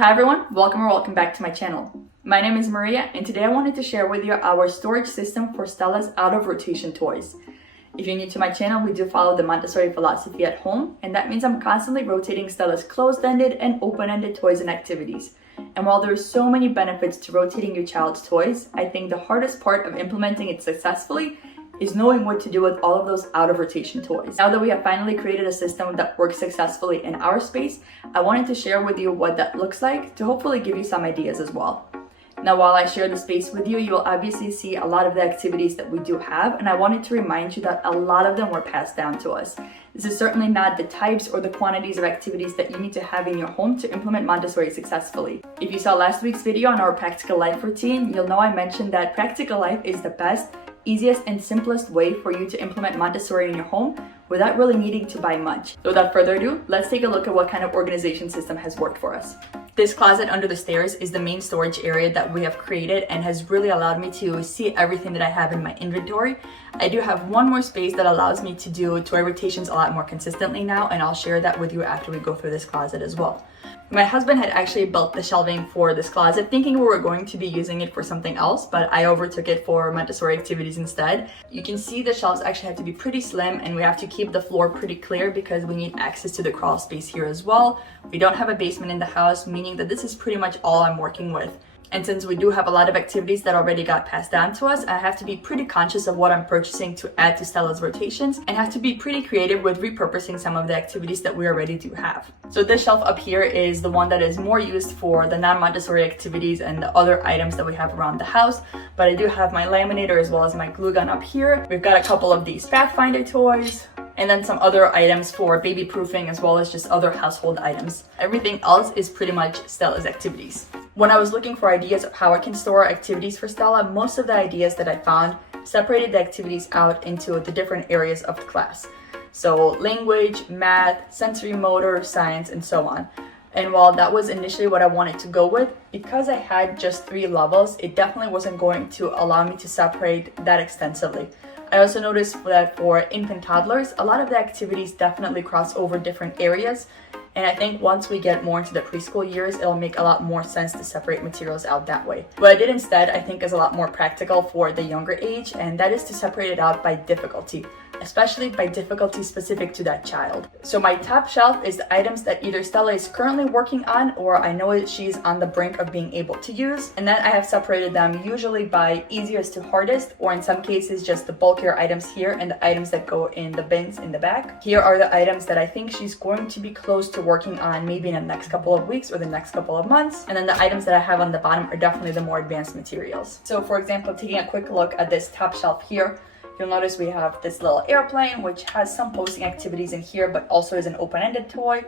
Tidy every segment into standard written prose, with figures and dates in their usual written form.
Hi everyone, welcome back to my channel. My name is Maria and today I wanted to share with you our storage system for Stella's out of rotation toys. If you're new to my channel, we do follow the Montessori philosophy at home, and that means I'm constantly rotating Stella's closed-ended and open-ended toys and activities. And while there are so many benefits to rotating your child's toys, I think the hardest part of implementing it successfully is knowing what to do with all of those out of rotation toys. Now that we have finally created a system that works successfully in our space, I wanted to share with you what that looks like to hopefully give you some ideas as well. Now, while I share the space with you, you will obviously see a lot of the activities that we do have, and I wanted to remind you that a lot of them were passed down to us. This is certainly not the types or the quantities of activities that you need to have in your home to implement Montessori successfully. If you saw last week's video on our practical life routine, you'll know I mentioned that practical life is the best, easiest, and simplest way for you to implement Montessori in your home without really needing to buy much. So without further ado, let's take a look at what kind of organization system has worked for us. This closet under the stairs is the main storage area that we have created and has really allowed me to see everything that I have in my inventory. I do have one more space that allows me to do toy rotations a lot more consistently now, and I'll share that with you after we go through this closet as well. My husband had actually built the shelving for this closet thinking we were going to be using it for something else, but I overtook it for Montessori activities instead. You can see the shelves actually have to be pretty slim, and we have to keep the floor pretty clear because we need access to the crawl space here as well. We don't have a basement in the house, meaning that this is pretty much all I'm working with. And since we do have a lot of activities that already got passed down to us, I have to be pretty conscious of what I'm purchasing to add to Stella's rotations and have to be pretty creative with repurposing some of the activities that we already do have. So this shelf up here is the one that is more used for the non-Montessori activities and the other items that we have around the house, but I do have my laminator as well as my glue gun up here. We've got a couple of these Pathfinder toys, and then some other items for baby proofing as well as just other household items. Everything else is pretty much Stella's activities. When I was looking for ideas of how I can store activities for Stella, most of the ideas that I found separated the activities out into the different areas of the class. So language, math, sensory motor, science, and so on. And while that was initially what I wanted to go with, because I had just 3 levels, it definitely wasn't going to allow me to separate that extensively. I also noticed that for infant toddlers, a lot of the activities definitely cross over different areas. And I think once we get more into the preschool years, it'll make a lot more sense to separate materials out that way. What I did instead, I think, is a lot more practical for the younger age, and that is to separate it out by difficulty, especially by difficulty specific to that child. So my top shelf is the items that either Stella is currently working on or I know she's on the brink of being able to use. And then I have separated them usually by easiest to hardest, or in some cases just the bulkier items here and the items that go in the bins in the back. Here are the items that I think she's going to be close to working on maybe in the next couple of weeks or the next couple of months. And then the items that I have on the bottom are definitely the more advanced materials. So for example, taking a quick look at this top shelf here, you'll notice we have this little airplane, which has some posting activities in here, but also is an open-ended toy.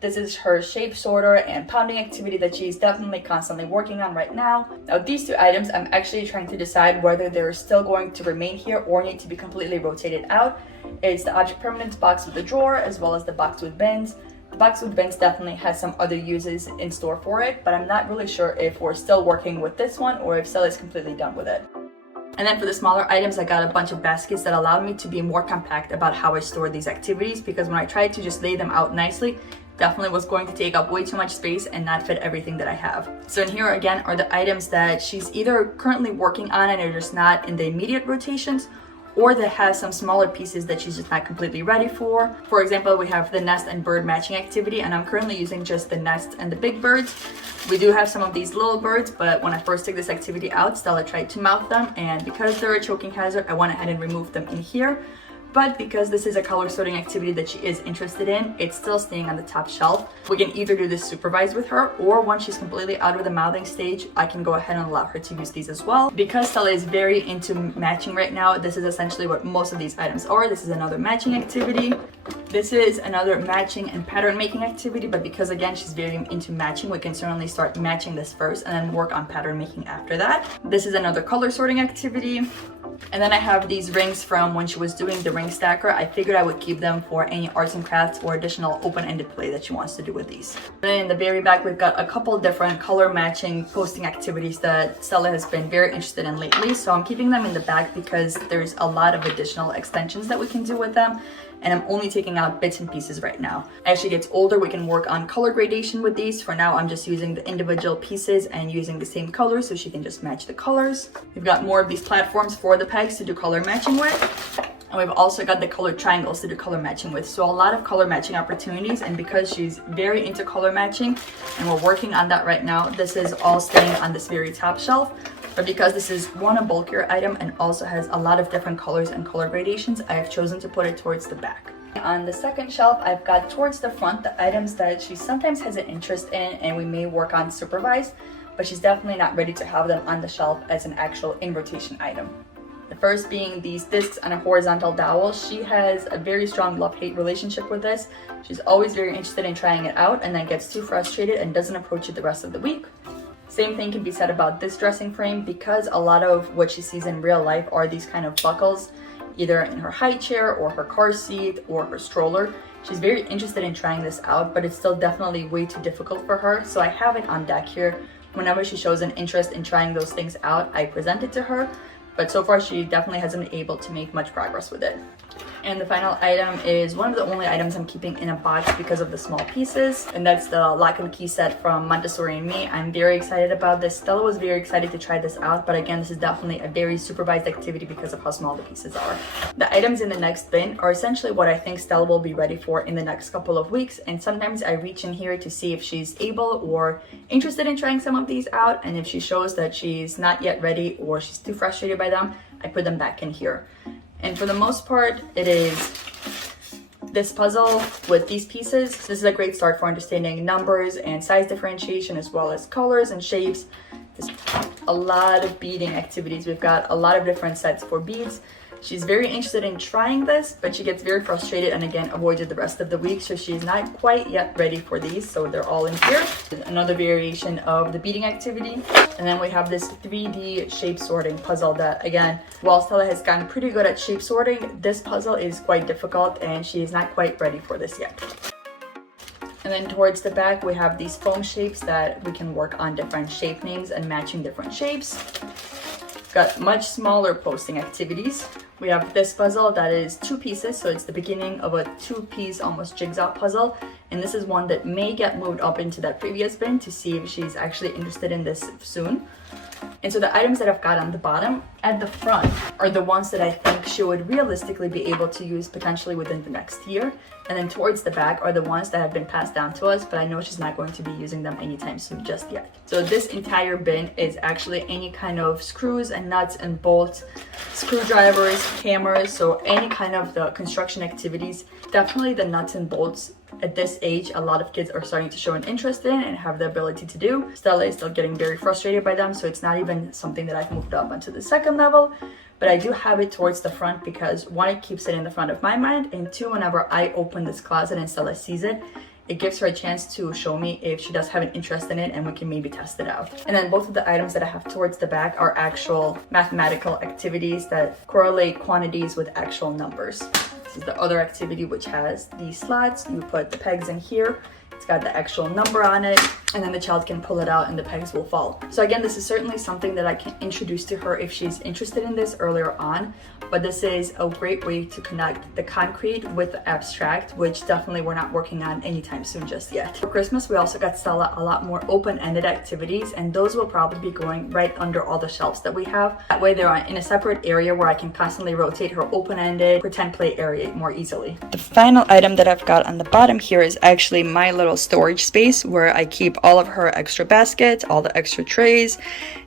This is her shape sorter and pounding activity that she's definitely constantly working on right now. Now, these 2 items, I'm actually trying to decide whether they're still going to remain here or need to be completely rotated out. It's the object permanence box with the drawer, as well as the box with bins. The box with bins definitely has some other uses in store for it, but I'm not really sure if we're still working with this one or if Stella is completely done with it. And then for the smaller items, I got a bunch of baskets that allowed me to be more compact about how I store these activities, because when I tried to just lay them out nicely, definitely was going to take up way too much space and not fit everything that I have. So in here again are the items that she's either currently working on and are just not in the immediate rotations, or that have some smaller pieces that she's just not completely ready for. For example, we have the nest and bird matching activity, and I'm currently using just the nest and the big birds. We do have some of these little birds, but when I first took this activity out, Stella tried to mouth them, and because they're a choking hazard, I went ahead and removed them in here. But because this is a color sorting activity that she is interested in, it's still staying on the top shelf. We can either do this supervised with her, or once she's completely out of the mouthing stage, I can go ahead and allow her to use these as well. Because Stella is very into matching right now, this is essentially what most of these items are. This is another matching activity. This is another matching and pattern making activity, but because again she's very into matching, we can certainly start matching this first and then work on pattern making after that. This is another color sorting activity. And then I have these rings from when she was doing the ring stacker. I figured I would keep them for any arts and crafts or additional open-ended play that she wants to do with these. Then in the very back, we've got a couple different color matching posting activities that Stella has been very interested in lately. So I'm keeping them in the back because there's a lot of additional extensions that we can do with them. and I'm only taking out bits and pieces right now. As she gets older, we can work on color gradation with these. For now, I'm just using the individual pieces and using the same colors so she can just match the colors. We've got more of these platforms for the pegs to do color matching with. And we've also got the colored triangles to do color matching with. So a lot of color matching opportunities, and because she's very into color matching and we're working on that right now, this is all staying on this very top shelf. But because this is a bulkier item and also has a lot of different colors and color gradations, I have chosen to put it towards the back. On the second shelf, I've got towards the front the items that she sometimes has an interest in and we may work on supervised, but she's definitely not ready to have them on the shelf as an actual in rotation item. The first being these discs on a horizontal dowel. She has a very strong love-hate relationship with this. She's always very interested in trying it out and then gets too frustrated and doesn't approach it the rest of the week. Same thing can be said about this dressing frame, because a lot of what she sees in real life are these kind of buckles, either in her high chair or her car seat or her stroller. She's very interested in trying this out, but it's still definitely way too difficult for her. So I have it on deck here. Whenever she shows an interest in trying those things out, I present it to her. But so far, she definitely hasn't been able to make much progress with it. And the final item is one of the only items I'm keeping in a box because of the small pieces, and that's the lock and key set from Montessori and Me. I'm very excited about this. Stella was very excited to try this out, but again, this is definitely a very supervised activity because of how small the pieces are. The items in the next bin are essentially what I think Stella will be ready for in the next couple of weeks, and sometimes I reach in here to see if she's able or interested in trying some of these out, and if she shows that she's not yet ready or she's too frustrated by them, I put them back in here. And for the most part, it is this puzzle with these pieces. This is a great start for understanding numbers and size differentiation, as well as colors and shapes. There's a lot of beading activities. We've got a lot of different sets for beads. She's very interested in trying this, but she gets very frustrated and again avoids it the rest of the week, so she's not quite yet ready for these, so they're all in here. Another variation of the beading activity. And then we have this 3D shape sorting puzzle that, again, while Stella has gotten pretty good at shape sorting, this puzzle is quite difficult and she is not quite ready for this yet. And then towards the back, we have these foam shapes that we can work on different shape names and matching different shapes. Got much smaller posting activities. We have this puzzle that is 2 pieces, so it's the beginning of a 2-piece almost jigsaw puzzle, and this is one that may get moved up into that previous bin to see if she's actually interested in this soon. And so the items that I've got on the bottom at the front are the ones that I think she would realistically be able to use potentially within the next year. And then towards the back are the ones that have been passed down to us, but I know she's not going to be using them anytime soon just yet. So this entire bin is actually any kind of screws and nuts and bolts, screwdrivers, hammers, so any kind of the construction activities. Definitely the nuts and bolts. At this age, a lot of kids are starting to show an interest in and have the ability to do. Stella is still getting very frustrated by them, so it's not even something that I've moved up onto the second level. But I do have it towards the front because 1, it keeps it in the front of my mind, and 2, whenever I open this closet and Stella sees it, it gives her a chance to show me if she does have an interest in it and we can maybe test it out. And then both of the items that I have towards the back are actual mathematical activities that correlate quantities with actual numbers. This is the other activity, which has these slots. You put the pegs in here. It's got the actual number on it, and then the child can pull it out and the pegs will fall. So again, this is certainly something that I can introduce to her if she's interested in this earlier on, but this is a great way to connect the concrete with the abstract, which definitely we're not working on anytime soon just yet. For Christmas, we also got Stella a lot more open-ended activities, and those will probably be going right under all the shelves that we have. That way they're in a separate area where I can constantly rotate her open-ended pretend play area more easily. The final item that I've got on the bottom here is actually my little storage space where I keep all of her extra baskets, all the extra trays,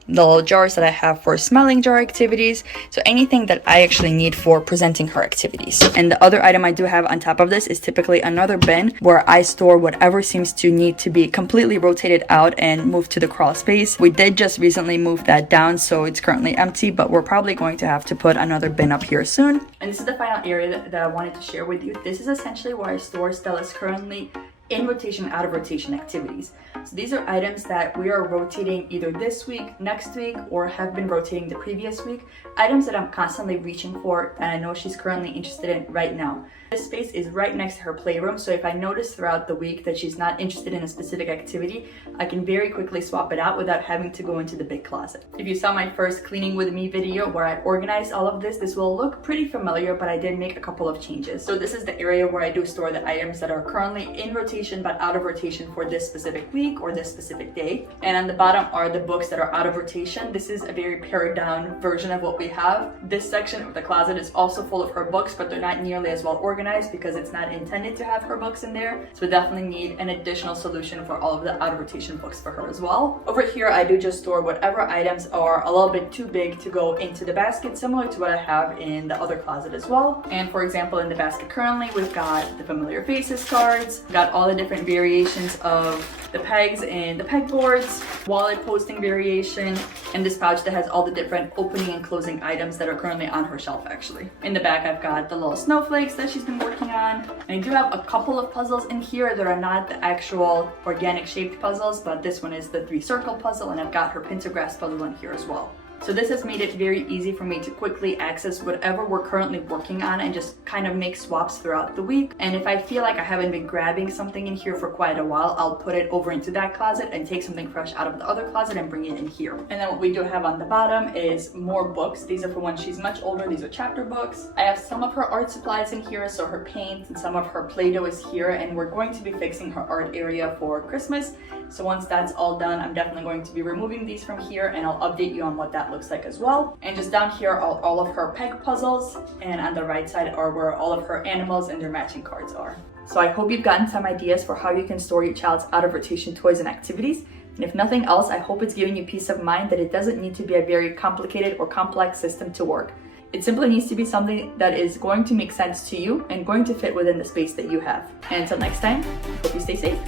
the little jars that I have for smelling jar activities, so anything that I actually need for presenting her activities. And the other item I do have on top of this is typically another bin where I store whatever seems to need to be completely rotated out and moved to the crawl space. We did just recently move that down, so it's currently empty, but we're probably going to have to put another bin up here soon. And this is the final area that I wanted to share with you. This is essentially where I store Stella's currently in rotation, out of rotation activities. So these are items that we are rotating either this week, next week, or have been rotating the previous week. Items that I'm constantly reaching for and I know she's currently interested in right now. This space is right next to her playroom, so if I notice throughout the week that she's not interested in a specific activity, I can very quickly swap it out without having to go into the big closet. If you saw my first cleaning with me video where I organized all of this will look pretty familiar, but I did make a couple of changes. So this is the area where I do store the items that are currently in rotation but out of rotation for this specific week or this specific day. And on the bottom are the books that are out of rotation. This is a very pared down version of what we have. This section of the closet is also full of her books, but they're not nearly as well organized because it's not intended to have her books in there. So we definitely need an additional solution for all of the out of rotation books for her as well. Over here, I do just store whatever items are a little bit too big to go into the basket, similar to what I have in the other closet as well. And for example, in the basket currently, we've got the Familiar Faces cards, got all the different variations of the pegs and the pegboards, wallet posting variation, and this pouch that has all the different opening and closing items that are currently on her shelf actually. In the back, I've got the little snowflakes that she's been working on. And I do have a couple of puzzles in here that are not the actual organic shaped puzzles, but this one is the 3-circle puzzle, and I've got her pentagrass puzzle in here as well. So this has made it very easy for me to quickly access whatever we're currently working on and just kind of make swaps throughout the week. And if I feel like I haven't been grabbing something in here for quite a while, I'll put it over into that closet and take something fresh out of the other closet and bring it in here. And then what we do have on the bottom is more books. These are for when she's much older. These are chapter books. I have some of her art supplies in here, so her paints and some of her Play-Doh is here, and we're going to be fixing her art area for Christmas. So once that's all done, I'm definitely going to be removing these from here, and I'll update you on what that looks like as well. And just down here are all of her peg puzzles, and on the right side are where all of her animals and their matching cards are. So I hope you've gotten some ideas for how you can store your child's out of rotation toys and activities. And if nothing else, I hope it's giving you peace of mind that it doesn't need to be a very complicated or complex system to work. It simply needs to be something that is going to make sense to you and going to fit within the space that you have. And until next time, hope you stay safe.